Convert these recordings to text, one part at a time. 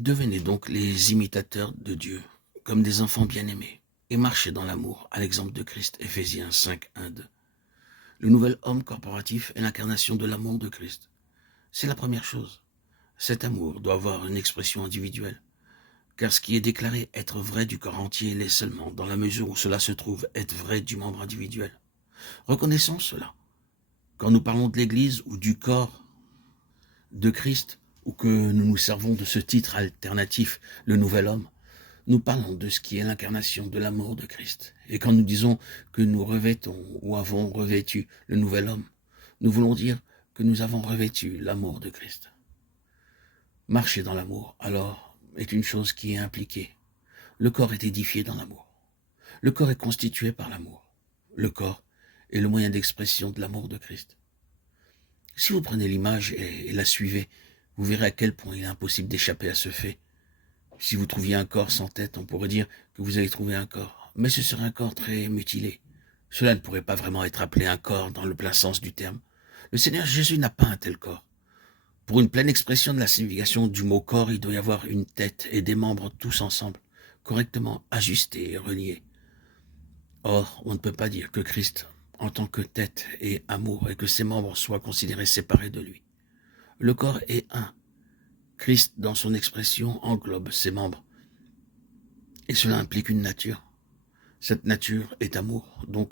Devenez donc les imitateurs de Dieu, comme des enfants bien-aimés, et marchez dans l'amour, à l'exemple de Christ, Éphésiens 5, 1, 2. Le nouvel homme corporatif est l'incarnation de l'amour de Christ. C'est la première chose. Cet amour doit avoir une expression individuelle, car ce qui est déclaré être vrai du corps entier l'est seulement dans la mesure où cela se trouve être vrai du membre individuel. Reconnaissons cela. Quand nous parlons de l'Église ou du corps de Christ, ou que nous nous servons de ce titre alternatif, le nouvel homme, nous parlons de ce qui est l'incarnation de l'amour de Christ. Et quand nous disons que nous revêtons ou avons revêtu le nouvel homme, nous voulons dire que nous avons revêtu l'amour de Christ. Marcher dans l'amour, alors, est une chose qui est impliquée. Le corps est édifié dans l'amour. Le corps est constitué par l'amour. Le corps est le moyen d'expression de l'amour de Christ. Si vous prenez l'image et la suivez, vous verrez à quel point il est impossible d'échapper à ce fait. Si vous trouviez un corps sans tête, on pourrait dire que vous avez trouvé un corps. Mais ce serait un corps très mutilé. Cela ne pourrait pas vraiment être appelé un corps dans le plein sens du terme. Le Seigneur Jésus n'a pas un tel corps. Pour une pleine expression de la signification du mot corps, il doit y avoir une tête et des membres tous ensemble, correctement ajustés et reliés. Or, on ne peut pas dire que Christ, en tant que tête et amour, et que ses membres soient considérés séparés de lui. Le corps est un. Christ, dans son expression, englobe ses membres. Et cela implique une nature. Cette nature est amour, donc,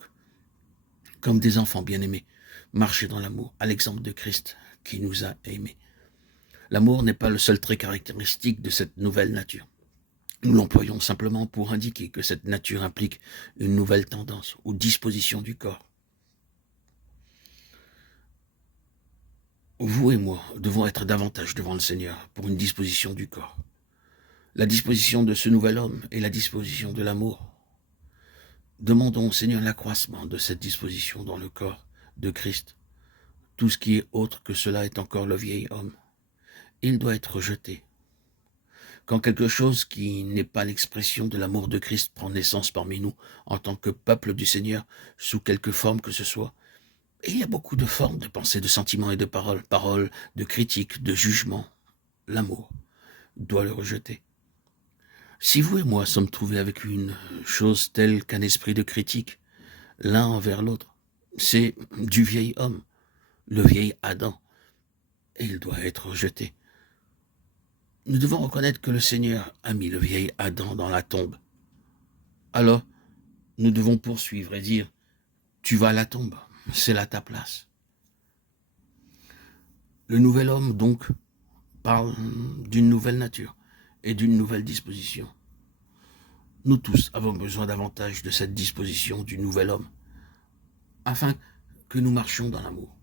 comme des enfants bien-aimés, marcher dans l'amour, à l'exemple de Christ, qui nous a aimés. L'amour n'est pas le seul trait caractéristique de cette nouvelle nature. Nous l'employons simplement pour indiquer que cette nature implique une nouvelle tendance ou disposition du corps. Vous et moi devons être davantage devant le Seigneur pour une disposition du corps. La disposition de ce nouvel homme est la disposition de l'amour. Demandons au Seigneur l'accroissement de cette disposition dans le corps de Christ. Tout ce qui est autre que cela est encore le vieil homme. Il doit être rejeté. Quand quelque chose qui n'est pas l'expression de l'amour de Christ prend naissance parmi nous en tant que peuple du Seigneur, sous quelque forme que ce soit, et il y a beaucoup de formes de pensée, de sentiments et de paroles, paroles de critique, de jugement, l'amour doit le rejeter. Si vous et moi sommes trouvés avec une chose telle qu'un esprit de critique, l'un envers l'autre, c'est du vieil homme, le vieil Adam, et il doit être rejeté. Nous devons reconnaître que le Seigneur a mis le vieil Adam dans la tombe. Alors, nous devons poursuivre et dire, tu vas à la tombe, c'est là ta place. Le nouvel homme, donc, parle d'une nouvelle nature et d'une nouvelle disposition. Nous tous avons besoin davantage de cette disposition du nouvel homme, afin que nous marchions dans l'amour.